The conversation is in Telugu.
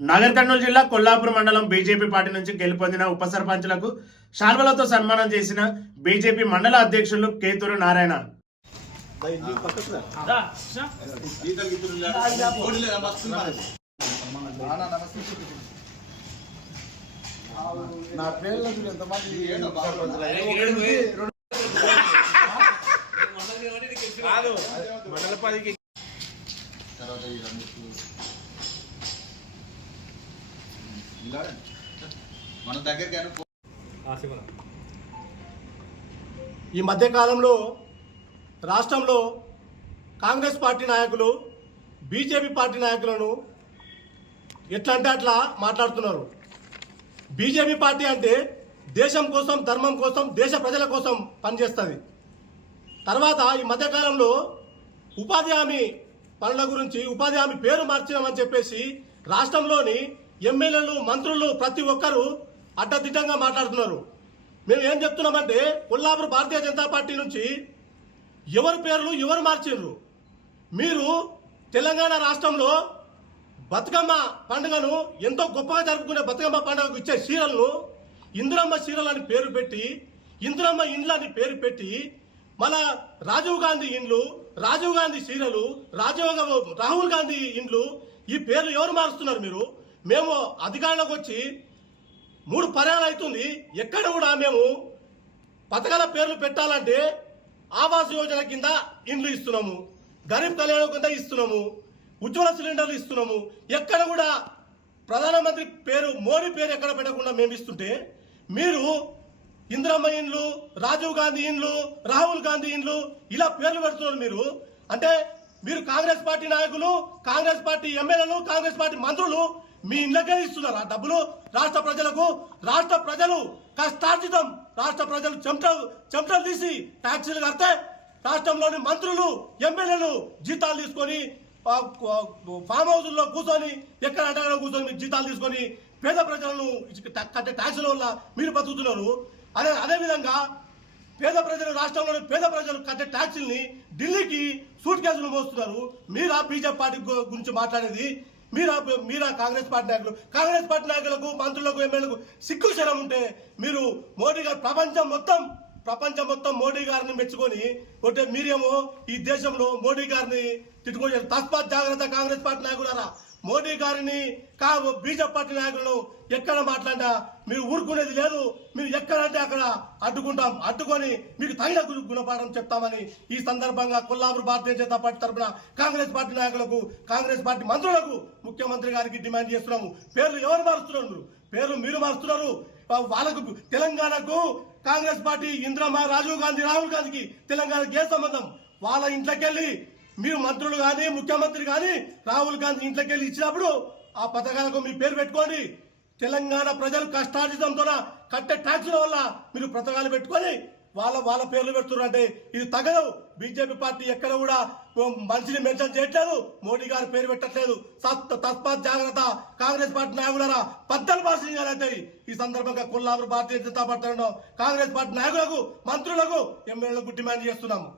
నాగర్ కర్నూలు జిల్లా కొల్లాపూర్ మండలం బీజేపీ పార్టీ నుంచి గెలుపొందిన ఉప సర్పంచ్లకు శాల్వలతో సన్మానం చేసిన బీజేపీ మండల అధ్యక్షులు కేతూరు నారాయణ. నా పేర్లు తర్వాత మన ఈ మధ్యకాలంలో రాష్ట్రంలో కాంగ్రెస్ పార్టీ నాయకులు బీజేపీ పార్టీ నాయకులను ఎట్లా అంటే అట్లా మాట్లాడుతున్నారు. బీజేపీ పార్టీ అంటే దేశం కోసం ధర్మం కోసం దేశ ప్రజల కోసం పనిచేస్తుంది. తర్వాత ఈ మధ్యకాలంలో ఉపాధి హామీ పనుల గురించి ఉపాధి హామీ పేరు మార్చినామని చెప్పేసి రాష్ట్రంలోని ఎమ్మెల్యేలు మంత్రులు ప్రతి ఒక్కరూ అడ్డదిడ్డంగా మాట్లాడుతున్నారు. మేము ఏం చెప్తున్నామంటే కొల్లాపూర్ భారతీయ జనతా పార్టీ నుంచి ఎవరి పేర్లు ఎవరు మార్చిండ్రు మీరు తెలంగాణ రాష్ట్రంలో బతుకమ్మ పండుగను ఎంతో గొప్పగా జరుపుకునే బతుకమ్మ పండుగకు ఇచ్చే చీరలను ఇందిరమ్మ చీరలు అని పేరు పెట్టి ఇందిరమ్మ ఇండ్లు అని పేరు పెట్టి మళ్ళా రాజీవ్ గాంధీ ఇండ్లు రాజీవ్ గాంధీ చీరలు రాజీవ్ రాహుల్ గాంధీ ఇండ్లు ఈ పేర్లు ఎవరు మారుస్తున్నారు మీరు? మేము అధికారంలోకి వచ్చి మూడు పర్యాలు అవుతుంది. ఎక్కడ కూడా మేము పథకాల పేర్లు పెట్టాలంటే ఆవాస్ యోజన కింద ఇండ్లు ఇస్తున్నాము గరీబ్ కళ్యాణం కింద ఇస్తున్నాము ఉజ్వల సిలిండర్లు ఇస్తున్నాము. ఎక్కడ కూడా ప్రధానమంత్రి పేరు మోడీ పేరు ఎక్కడ పెట్టకుండా మేము ఇస్తుంటే మీరు ఇందిరమ్మ ఇండ్లు రాజీవ్ గాంధీ ఇండ్లు రాహుల్ గాంధీ ఇండ్లు ఇలా పేర్లు పెడుతున్నారు మీరు. అంటే మీరు కాంగ్రెస్ పార్టీ నాయకులు కాంగ్రెస్ పార్టీ ఎమ్మెల్యేలు కాంగ్రెస్ పార్టీ మంత్రులు మీ ఇళ్ళకే ఇస్తున్నారు ఆ డబ్బులు? రాష్ట్ర ప్రజలకు రాష్ట్ర ప్రజలు కష్టార్జితం. రాష్ట్ర ప్రజలు చెమటలు చెమటలు తీసి ట్యాక్సీలు కడితే రాష్ట్రంలోని మంత్రులు ఎమ్మెల్యేలు జీతాలు తీసుకొని ఫామ్ హౌస్లో కూర్చొని ఎక్కడ అంటే కూర్చొని మీరు జీతాలు తీసుకొని పేద ప్రజలను కట్టే ట్యాక్సుల వల్ల మీరు బతుకుతున్నారు. అదే అదేవిధంగా పేద ప్రజలు రాష్ట్రంలోని పేద ప్రజలు కట్టే ట్యాక్సీల్ని ఢిల్లీకి సూట్ కేసులు మోస్తున్నారు. మీరా బీజేపీ పార్టీ గురించి మాట్లాడేది? మీరా మీరా కాంగ్రెస్ పార్టీ నాయకులు కాంగ్రెస్ పార్టీ నాయకులకు మంత్రులకు ఎమ్మెల్యేలకు సిగ్గు శరం ఉంటే మీరు మోడీ గారు ప్రపంచం మొత్తం ప్రపంచం మొత్తం మోడీ గారిని మెచ్చుకొని ఒకటే మీరేమో ఈ దేశంలో మోడీ గారిని తిట్టుకొని తస్మాత్ జాగ్రత్త కాంగ్రెస్ పార్టీ నాయకులారా. మోడీ గారిని కా బీజేపీ పార్టీ నాయకులను ఎక్కడ మాట్లాడినా మీరు ఊరుకునేది లేదు. మీరు ఎక్కడంటే అక్కడ అడ్డుకుంటాం. అడ్డుకొని మీకు తగిన గుణపాఠం చెప్తామని ఈ సందర్భంగా కొల్లాపూర్ భారతీయ జనతా పార్టీ తరఫున కాంగ్రెస్ పార్టీ నాయకులకు కాంగ్రెస్ పార్టీ మంత్రులకు ముఖ్యమంత్రి గారికి డిమాండ్ చేస్తున్నాము. పేర్లు ఎవరు మారుస్తున్నారు పేర్లు మీరు మారుస్తున్నారు. వాళ్ళకు తెలంగాణకు కాంగ్రెస్ పార్టీ ఇందిరమ్మ రాజీవ్ గాంధీ రాహుల్ గాంధీకి తెలంగాణకి ఏ సంబంధం? వాళ్ళ ఇంట్లోకెళ్ళి మీరు మంత్రులు కానీ ముఖ్యమంత్రి కానీ రాహుల్ గాంధీ ఇంట్లోకెళ్ళి ఇచ్చినప్పుడు ఆ పథకాలకు మీ పేరు పెట్టుకోండి. తెలంగాణ ప్రజలు కష్టార్జితంతో కట్టే ట్యాక్సుల వల్ల మీరు పథకాలు పెట్టుకొని వాళ్ళ వాళ్ళ పేర్లు పెడుతున్నారంటే ఇది తగదు. బీజేపీ పార్టీ ఎక్కడ కూడా మనిషిని మెన్షన్ చేయట్లేదు. మోడీ గారు పేరు పెట్టట్లేదు. సత్ తస్మాత్ జాగ్రత్త. కాంగ్రెస్ పార్టీ నాయకులరా? పద్దలు భాషించాలంటే ఈ సందర్భంగా కొల్లాపూర్ భారతీయ జనతా పార్టీ కాంగ్రెస్ పార్టీ నాయకులకు మంత్రులకు ఎమ్మెల్యేలకు డిమాండ్ చేస్తున్నాము.